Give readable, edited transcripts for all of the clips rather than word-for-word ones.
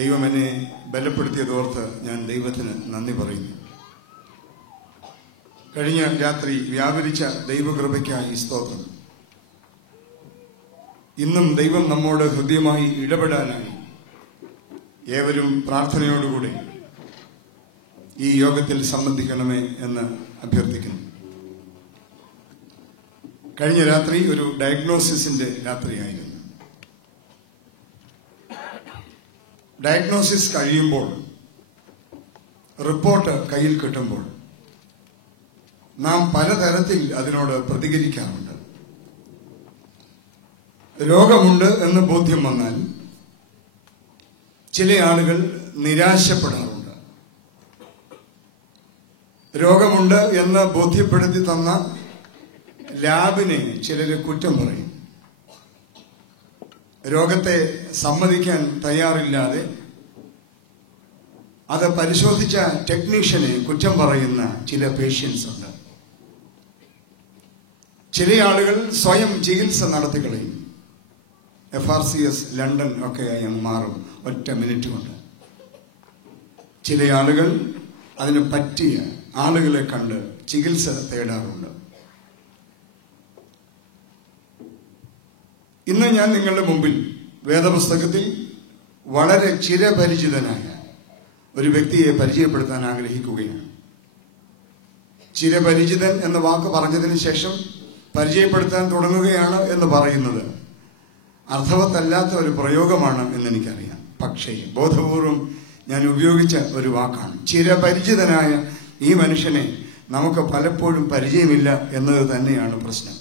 ദൈവം എന്നെ ബലപ്പെടുത്തിയതോർത്ത് ഞാൻ ദൈവത്തിന് നന്ദി പറയുന്നു. കഴിഞ്ഞ രാത്രി വ്യാപരിച്ച ദൈവകൃപയ്ക്കായി സ്തോത്രം. ഇന്നും ദൈവം നമ്മോട് ഹൃദ്യമായി ഇടപെടാനായി ഏവരും പ്രാർത്ഥനയോടുകൂടി ഈ യോഗത്തിൽ സംബന്ധിക്കണമേ എന്ന് അഭ്യർത്ഥിക്കുന്നു. കഴിഞ്ഞ രാത്രി ഒരു ഡയഗ്നോസിസിന്റെ രാത്രിയായിരുന്നു. ഡയഗ്നോസിസ് കഴിയുമ്പോൾ, റിപ്പോർട്ട് കയ്യിൽ കിട്ടുമ്പോൾ നാം പലതരത്തിൽ അതിനോട് പ്രതികരിക്കാറുണ്ട്. രോഗമുണ്ട് എന്ന് ബോധ്യം വന്നാൽ ചില ആളുകൾ നിരാശപ്പെടാറുണ്ട്. രോഗമുണ്ട് എന്ന് ബോധ്യപ്പെടുത്തി തന്ന ലാബിനെ ചിലര് കുറ്റം പറയും. രോഗത്തെ സമ്മതിക്കാൻ തയ്യാറില്ലാതെ അത് പരിശോധിച്ച ടെക്നീഷ്യനെ കുറ്റം പറയുന്ന ചില പേഷ്യൻസ് ഉണ്ട്. ചില ആളുകൾ സ്വയം ചികിത്സ നടത്തിക്കളയും. FRCS ലണ്ടൻ ഒക്കെയായി മാറും ഒറ്റ മിനിറ്റ് കൊണ്ട്. ചില ആളുകൾ അതിന് പറ്റിയ ആളുകളെ കണ്ട് ചികിത്സ തേടാറുണ്ട്. ഇന്ന് ഞാൻ നിങ്ങളുടെ മുമ്പിൽ വേദപുസ്തകത്തിൽ വളരെ ചിരപരിചിതനായ ഒരു വ്യക്തിയെ പരിചയപ്പെടുത്താൻ ആഗ്രഹിക്കുകയാണ്. ചിരപരിചിതൻ എന്ന വാക്ക് പറഞ്ഞതിന് ശേഷം പരിചയപ്പെടുത്താൻ തുടങ്ങുകയാണ് എന്ന് പറയുന്നത് അർത്ഥവത്തല്ലാത്ത ഒരു പ്രയോഗമാണ് എന്നെനിക്കറിയാം. പക്ഷേ ബോധപൂർവം ഞാൻ ഉപയോഗിച്ച ഒരു വാക്കാണ്. ചിരപരിചിതനായ ഈ മനുഷ്യനെ നമുക്ക് പലപ്പോഴും പരിചയമില്ല എന്നത് തന്നെയാണ് പ്രശ്നം.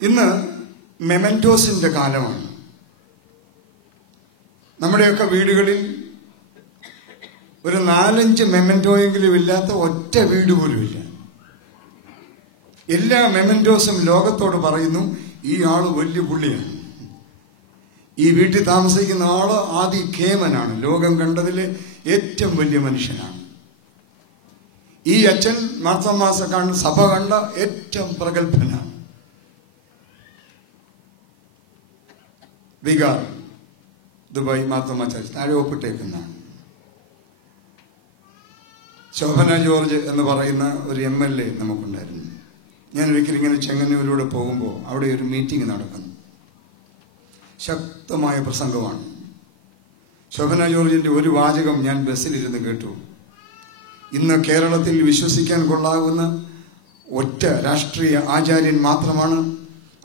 ഇന്ന് മെമന്റോസിന്റെ കാലമാണ്. നമ്മുടെയൊക്കെ വീടുകളിൽ ഒരു 4-5 മെമന്റോയെങ്കിലും ഇല്ലാത്ത ഒറ്റ വീട് പോലുമില്ല. എല്ലാ മെമന്റോസും ലോകത്തോട് പറയുന്നു, ഈ ആള് വലിയ പുള്ളിയാണ്, ഈ വീട്ടിൽ താമസിക്കുന്ന ആള് ആദിഖേമനാണ്, ലോകം കണ്ടതിലെ ഏറ്റവും വലിയ മനുഷ്യനാണ്, ഈ അച്ഛൻ മാർത്തമാസ സഭ കണ്ട ഏറ്റവും പ്രഗത്ഭനാണ്. വികാർ ദുബായ് മാർത്തമ്മ ചർച്ച് താഴെ ഒപ്പിട്ടേക്കുന്നതാണ്. ശോഭന ജോർജ് എന്ന് പറയുന്ന ഒരു MLA നമുക്കുണ്ടായിരുന്നു. ഞാൻ ഒരിക്കലും ഇങ്ങനെ ചെങ്ങന്നൂരിലൂടെ പോകുമ്പോൾ അവിടെ ഒരു മീറ്റിംഗ് നടക്കുന്നു. ശക്തമായ പ്രസംഗമാണ്. ശോഭന ജോർജിന്റെ ഒരു വാചകം ഞാൻ ബസ്സിലിരുന്ന് കേട്ടു. ഇന്ന് കേരളത്തിൽ വിശ്വസിക്കാൻ കൊള്ളാവുന്ന ഒറ്റ രാഷ്ട്രീയ ആചാര്യൻ മാത്രമാണ്,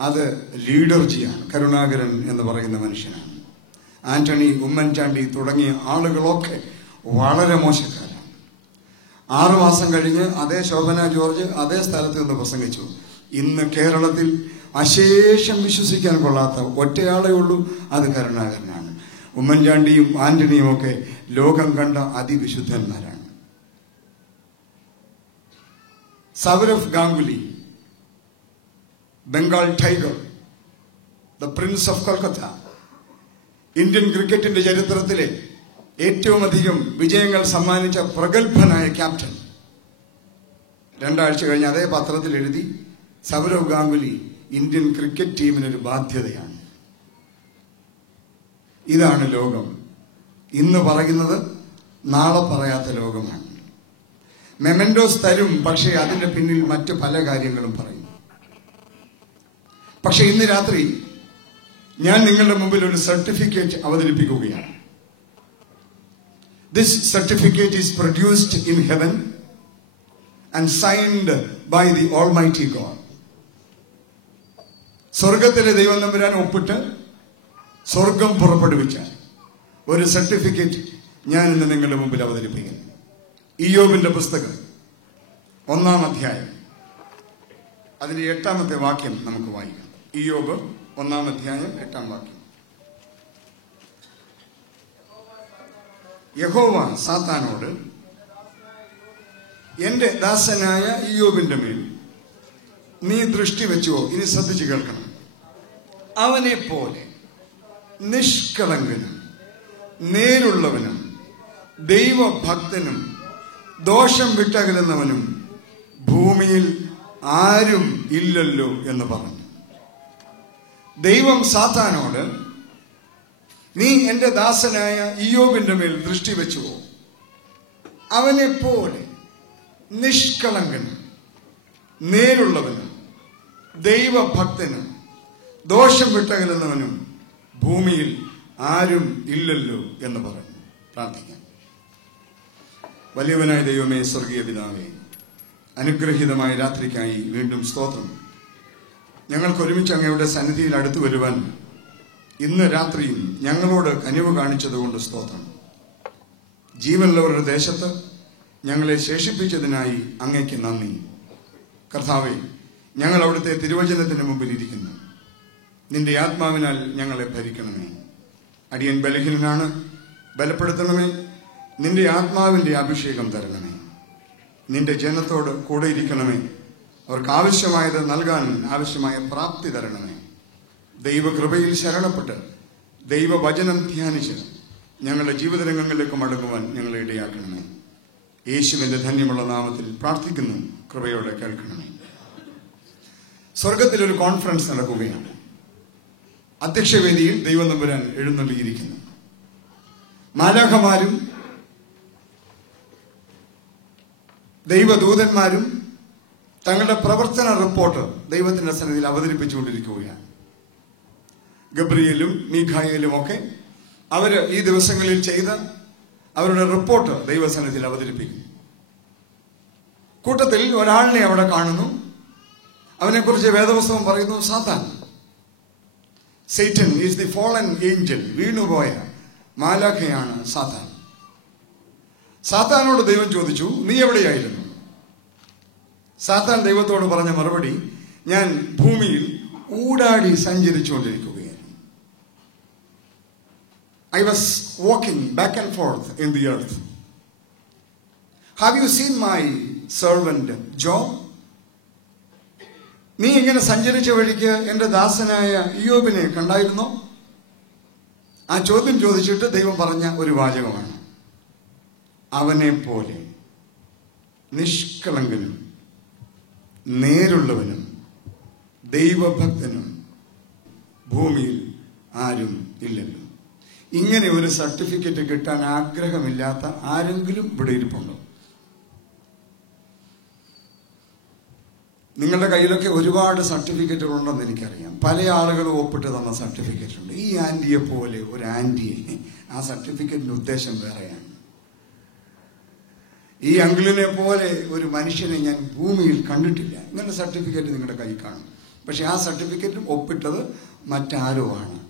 അത് ലീഡർജിയാണ്, കരുണാകരൻ എന്ന് പറയുന്ന മനുഷ്യനാണ്. ആന്റണി, ഉമ്മൻചാണ്ടി തുടങ്ങിയ ആളുകളൊക്കെ വളരെ മോശക്കാരാണ്. 6 മാസം കഴിഞ്ഞ് അതേ ശോഭന ജോർജ് അതേ സ്ഥലത്ത് നിന്ന് പ്രസംഗിച്ചു. ഇന്ന് കേരളത്തിൽ അശേഷം വിശ്വസിക്കാൻ കൊള്ളാത്ത ഒറ്റയാളേ ഉള്ളൂ, അത് കരുണാകരനാണ്. ഉമ്മൻചാണ്ടിയും ആന്റണിയും ഒക്കെ ലോകം കണ്ട അതിവിശുദ്ധന്മാരാണ്. Sourav Ganguly, Bengal tiger, the prince of Kolkata, Indian ക്രിക്കറ്റിന്റെ ചരിത്രത്തിലെ ഏറ്റവും അധികം വിജയങ്ങൾ സമ്മാനിച്ച പ്രഗത്ഭനായ ക്യാപ്റ്റൻ. 2 ആഴ്ച കഴിഞ്ഞ് അതേ പത്രത്തിൽ എഴുതി, സൗരവ് ഗാംഗുലി ഇന്ത്യൻ ക്രിക്കറ്റ് ടീമിനൊരു ബാധ്യതയാണ്. ഇതാണ് ലോകം. ഇന്ന് പറയുന്നത് നാളെ പറയാത്ത ലോകമാണ്. മെമന്റോസ് തരും, പക്ഷേ അതിന്റെ പിന്നിൽ മറ്റു പല കാര്യങ്ങളും പറയും. പക്ഷെ ഇന്ന് രാത്രി ഞാൻ നിങ്ങളുടെ മുമ്പിൽ ഒരു സർട്ടിഫിക്കറ്റ് അവതരിപ്പിക്കുകയാണ്. This certificate is produced in heaven and signed by the Almighty God. സ്വർഗത്തിലെ ദൈവം തമ്പുരാൻ ഒപ്പിട്ട് സ്വർഗം പുറപ്പെടുവിച്ച ഒരു സർട്ടിഫിക്കറ്റ് ഞാൻ ഇന്ന് നിങ്ങളുടെ മുമ്പിൽ അവതരിപ്പിക്കുന്നു. ഇയ്യോബിന്റെ പുസ്തകം 1-ാം അധ്യായം അതിന്റെ 8-ാമത്തെ വാക്യം നമുക്ക് വായിക്കാം. ഇയ്യോബ് 1-ാം അധ്യായം 8-ാം വാക്യം. യഹോവ സാത്താനോട്, എന്റെ ദാസനായ ഇയ്യോബിന്റെ മേൽ നീ ദൃഷ്ടി വെച്ചുവോ? ഇനി ശ്രദ്ധിച്ചു കേൾക്കണം. അവനെ പോലെ നിഷ്കളങ്കനും നേരുള്ളവനും ദൈവഭക്തനും ദോഷം വിട്ടകലുന്നവനും ഭൂമിയിൽ ആരും ഇല്ലല്ലോ എന്ന് പറഞ്ഞു. ദൈവം സാത്താനോട് നീ എന്റെ ദാസനായ ഇയ്യോബിന്റെ മേൽ ദൃഷ്ടി വെച്ചുവോ? അവനെ പോലെ നിഷ്കളങ്കനും നേരുള്ളവനും ദൈവഭക്തനും ദോഷം വിട്ടകലുന്നവനും ഭൂമിയിൽ ആരും ഇല്ലല്ലോ എന്ന് പറഞ്ഞു. പ്രാർത്ഥിക്കാം. വലിയവനായ ദൈവമേ, സ്വർഗീയ പിതാവേ, അനുഗ്രഹീതമായ രാത്രിക്കായി വീണ്ടും സ്തോത്രം. ഞങ്ങൾക്ക് ഒരുമിച്ച് അങ്ങയുടെ സന്നിധിയിൽ അടുത്തു വരുവാൻ ഇന്ന് രാത്രിയിൽ ഞങ്ങളോട് കനിവ് കാണിച്ചതുകൊണ്ട് സ്തോത്രം. ജീവനുള്ളവരുടെ ദേശത്ത് ഞങ്ങളെ ശേഷിപ്പിച്ചതിനായി അങ്ങയ്ക്ക് നന്ദി. കർത്താവേ, ഞങ്ങൾ അവിടുത്തെ തിരുവചനത്തിന് മുമ്പിൽ ഇരിക്കുന്നു. നിന്റെ ആത്മാവിനാൽ ഞങ്ങളെ ഭരിക്കണമേ. അടിയൻ ബലഹീനനാണ്, ബലപ്പെടുത്തണമേ. നിന്റെ ആത്മാവിന്റെ അഭിഷേകം തരണമേ. നിന്റെ ജനത്തോട് കൂടെ ഇരിക്കണമേ. അവർക്ക് ആവശ്യമായത് നൽകാൻ ആവശ്യമായ പ്രാപ്തി തരണമേ. ദൈവകൃപയിൽ ശരണപ്പെട്ട് ദൈവവചനം ധ്യാനിച്ച് ഞങ്ങളുടെ ജീവിതരംഗങ്ങളിലേക്ക് മടങ്ങുവാൻ ഞങ്ങളെ ഇടയാക്കണമേ. യേശുവിന്റെ ധന്യമുള്ള നാമത്തിൽ പ്രാർത്ഥിക്കുന്നു. കൃപയോടെ കേൾക്കണമേ. സ്വർഗത്തിലൊരു കോൺഫറൻസ് നടക്കുകയാണ്. അധ്യക്ഷവേദിയിൽ ദൈവം തമ്പുരാൻ എഴുന്നള്ളിയിരിക്കുന്നു. മാലാഖമാരും ദൈവദൂതന്മാരും തങ്ങളുടെ പ്രവർത്തന റിപ്പോർട്ട് ദൈവത്തിന്റെ സന്നിധിയിൽ അവതരിപ്പിച്ചുകൊണ്ടിരിക്കുകയാണ്. ഗബ്രിയേലും മീഖായേലും ഒക്കെ അവര് ഈ ദിവസങ്ങളിൽ ചെയ്ത അവരുടെ റിപ്പോർട്ട് ദൈവസന്നിധിയിൽ അവതരിപ്പിക്കും. കൂട്ടത്തിൽ ഒരാളിനെ അവിടെ കാണുന്നു. അവനെക്കുറിച്ച് വേദപുസ്തകം പറയുന്നു, സാത്താൻ. Satan is the fallen Angel. വീണുപോയ മാലാഖയാണ് സാത്താൻ. സാത്താനോട് ദൈവം ചോദിച്ചു, നീ എവിടെയായിരുന്നു? സാത്താൻ ദൈവത്തോട് പറഞ്ഞ മറുപടി, ഞാൻ ഭൂമിയിൽ ഊടാടി സഞ്ചരിച്ചുകൊണ്ടിരിക്കുകയാണ്. I was walking back and forth in the earth. Have you seen my servant Job? നീ ഇങ്ങനെ സഞ്ചരിച്ച വഴിക്ക് എന്റെ ദാസനായ ഇയ്യോബിനെ കണ്ടായിരുന്നോ? ആ ചോദ്യം ചോദിച്ചിട്ട് ദൈവം പറഞ്ഞ ഒരു വാചകമാണ്, അവനെ പോലെ നിഷ്കളങ്കനും നേരുള്ളവനും ദൈവഭക്തനും ഭൂമിയിൽ ആരും ഇല്ലല്ലോ. ഇങ്ങനെ ഒരു സർട്ടിഫിക്കറ്റ് കിട്ടാൻ ആഗ്രഹമില്ലാത്ത ആരെങ്കിലും ഇവിടെ ഇരിപ്പുണ്ടോ? നിങ്ങളുടെ കയ്യിലൊക്കെ ഒരുപാട് സർട്ടിഫിക്കറ്റുകൾ ഉണ്ടെന്ന് എനിക്കറിയാം. പല ആളുകളും ഒപ്പിട്ട് തന്ന സർട്ടിഫിക്കറ്റ് ഉണ്ട്. ഈ ആന്റിയെ പോലെ ഒരു ആന്റിയെ, ആ സർട്ടിഫിക്കറ്റിന്റെ ഉദ്ദേശം വേറെയാണ്. ഈ അങ്കിളിനെ പോലെ ഒരു മനുഷ്യനെ ഞാൻ ഭൂമിയിൽ കണ്ടിട്ടില്ല. ഇങ്ങനെ സർട്ടിഫിക്കറ്റ് നിങ്ങളുടെ കയ്യിൽ കാണും. പക്ഷെ ആ സർട്ടിഫിക്കറ്റും ഒപ്പിട്ടത് മറ്റാരോ ആണ്.